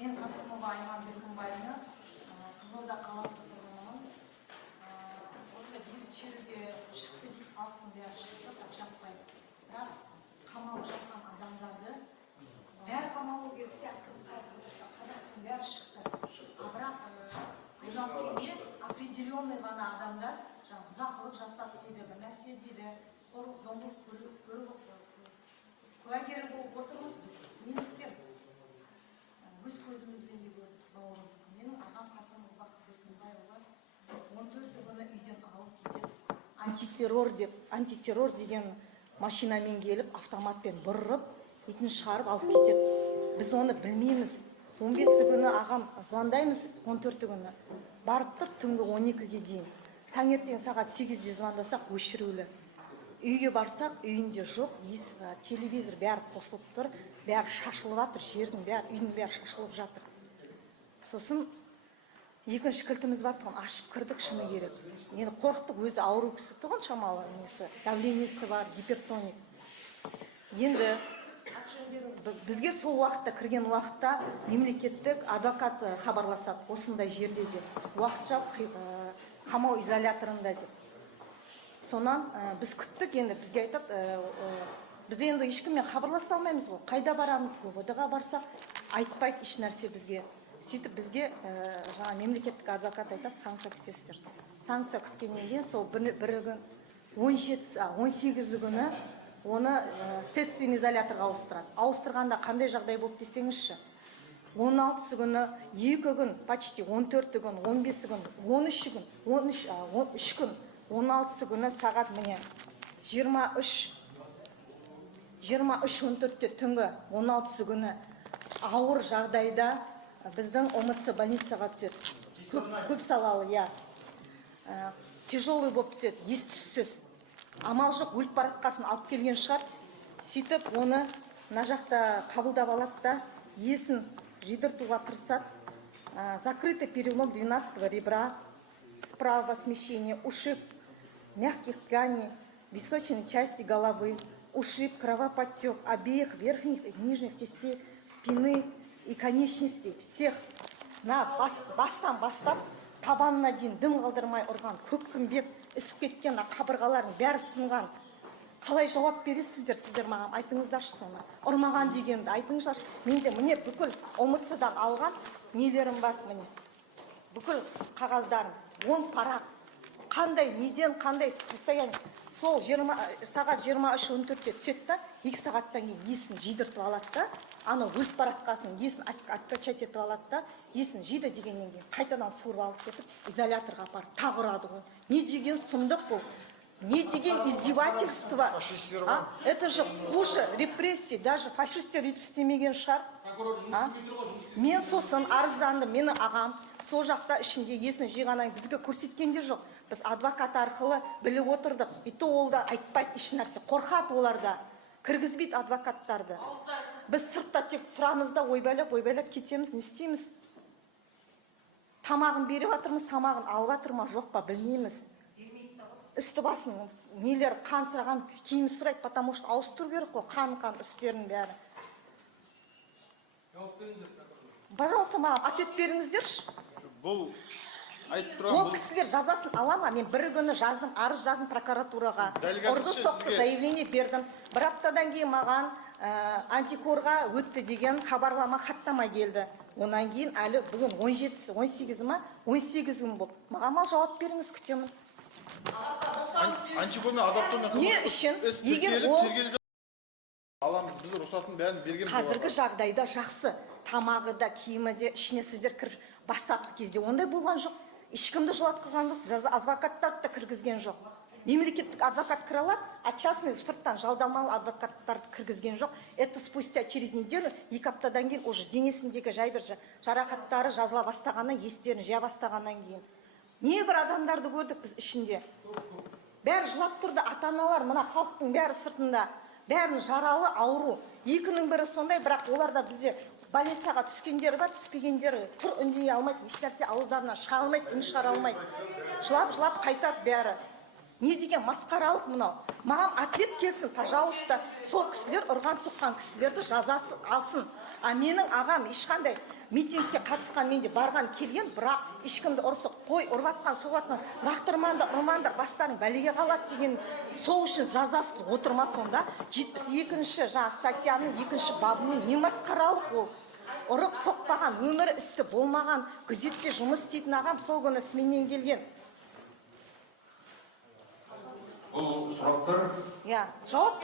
Мен Қасымова Айман Бекімбайны, Қызылорда қаласы тұрғынымын. Осы бейбіт шеруге шықты деп халықтың бәрі шықты, бірақ жаппай. Бірақ қамалып жатқан адамдарды бәрі қамалу керек сияқты қазақтың бәрі шықты. Бірақ одан кейін определенный ғана адамдар бұзақылық жасап дейді, бір нәрсе дейді, қорлық зомбылық куәгері болып отырмыз біз. Неліктен? Өз көзімізбен де көрдік бауырымыз. Менің ағам Қасымова Бекімбайұлы 14 күні үйден алып кетеді. Антитеррор деген машинамен келіп, автоматпен бұрып, етін шығарып алып кетеді. Біз оны білмейміз. 15 күні ағам звондаймыз, 14 күні. Барып тұр түнгі 12-ге дейін. Таңертең сағат 8-де звондасақ өшірулі. Үйге барсақ, үйінде жоқ, телевизор бәрі қосылып тұр, бәрі шашылып жатыр, жердің бәрі, үйдің бәрі шашылып жатыр. Сосын екінші кілтіміз бар тұғын, ашып кірдік, шыны керек. Енді қорқтық, өзі ауру кісі тұғын, шамалы несі, давлениесі бар, гипертоник. Енді бізге сол уақытта, кірген уақытта мемлекеттік адвокат хабарласады, осындай жерде деп, уақытша қамау изоляторында деп. Сонан біз күттік, енді бізге айтады, біз енді ешкіммен хабарласа алмаймыз ғой, қайда барамыз, ОВД-ға барсақ, айтпайды еш нәрсе бізге. Сөйтіп бізге жаңа мемлекеттік адвокат айтады, санкция күтесіздер. Санкция күткеннен кейін сол бір күн 18 күні оны следственный изоляторға ауыстырады. Ауыстырғанда қандай жағдай болды десеңізші. 16 күні, 2 күн, почти 14 күн, 15 күн, 13 күн, 3 күн, 16 күні сағат міне 23:14-те түнгі 16 күні ауыр жағдайда біздің ОМЦ больницаға түседі. Көп салалы, я. Тяжелый болып түседі, ес-түссіз. Амал жоқ, өліп баратқасын алып келген шығар. Сөйтіп, оны мына жақта қабылдап алады да, есін жидыртуға тырысады. Закрытый перелом 12-го ребра, справа смещение, ушиб мягких тканей, височной части головы, ушиб, кровоподтек обеих верхних и нижних частей спины и конечностей всех. Бастан бастап, табанына дейін дым қалдырмай ұрған, көккімбеп, ісіп кеткен қабырғалардың бәрі сынған. Қалай жауап бересіздер, сіздер маған айтыңыздаршы соны. Ұрмаған дегенді айтыңыздаршы. Менде міне бүкіл ОМЦ-дан алған нелерім бар міне. Бүкіл қағаздарым, 10 парақ. Қандай, неден, қандай состояние. Сол сағат 23:14-те түседі да, 2 сағаттан кейін есін жидыртып алады да, аны өліп баратқасын есін откачать етіп алады да, есін жиды дегеннен кейін қайтадан суырып алып кетіп, изоляторға апарып тағы ұрады ғой. Не деген сұмдық бұл? Не деген издевательство? Это же хуже репрессий, даже фашистер өйтіп істемеген шығар. Мен сосын арыздандым, менің ағам сол жақта ішінде есін жиғаннан бізге көрсеткенде жоқ. Біз адвокат арқылы біліп отырдық. И то ол да айтпайды еш нәрсе. Қорқады оларда. Кіргізбейді адвокаттарды. Біз сыртта тек тұрамыз да ойбайлап кетеміз, не істейміз? Тамағын беріп жатырмыз, тамағын алып жатыр ма, жоқ па, білмейміз. Үсті басын нелер қансыраған киім сұрайды, потому что ауыстыру керек қой, қан үстерінің бәрі. Пожалуйста, маған ответ беріңіздерші. Бұл Ол кісілер жазасын ала ма? Мен бір күні жаздым, арыз жаздым прокуратураға. Ұрды соқты, заявление бердім. Бір аптадан кейін маған антикорға өтті деген хабарлама хаттама келді. Онан кейін әлі бүгін 17-сі, 18-і ма? 18 күн болды. Маған мал жауап беріңіз, күтемін. Антикорны азаптауына не үшін? Егер ол аламыз, біз рұқсатын бәрін берген болады. Қазіргі жағдайда жақсы. Тамағы да, киімі де, ішіне сіздер кіріп бастапқы кезде ондай болған жоқ. Ешкімді жылатқызған жоқ, адвокаттарды да кіргізген жоқ. Мемлекеттік адвокат кіре алады, а частный сырттан жалдамалы адвокаттарды кіргізген жоқ. Это спустя через неделю, 2 аптадан кейін уже денесіндегі жайбір жарақаттары жазыла бастағаннан, естерін жия бастағаннан кейін. Небір адамдарды көрдік біз ішінде. Бәрі жылап тұрды, ата-аналар, мына халықтың бәрі сыртында, бәрінің жаралы, ауру. Екінің бірі сондай, бірақ оларда бізде больницаға түскендері бар, түспегендері тұр үндей алмайды, ешнәрсе ауыздарынан шыға алмайды, үн шығара алмайды. Жылап қайтады бәрі. Не деген масқаралық мынау? Маған ответ келсін, пожалуйста. Сол кісілер, ұрған соққан кісілерді жазасы алсын. А менің ағам ешқандай митингке қатысқан, менде барған келген, бірақ ешкімді ұрып соқ, қой ұрватқан, соғатқан, лақтырмаңдар, ұрмаңдар, бастарың бәлеге қалады деген, сол үшін жазасыз отырма сонда. 72-ші статьяның 2-ші бабымен не масқаралық ол? Ұрып соқпаған, өмірі істі болмаған, күзетте жұмыс істейтін ағам сол күні сменнен келген. Бұл сұрақтар Жауап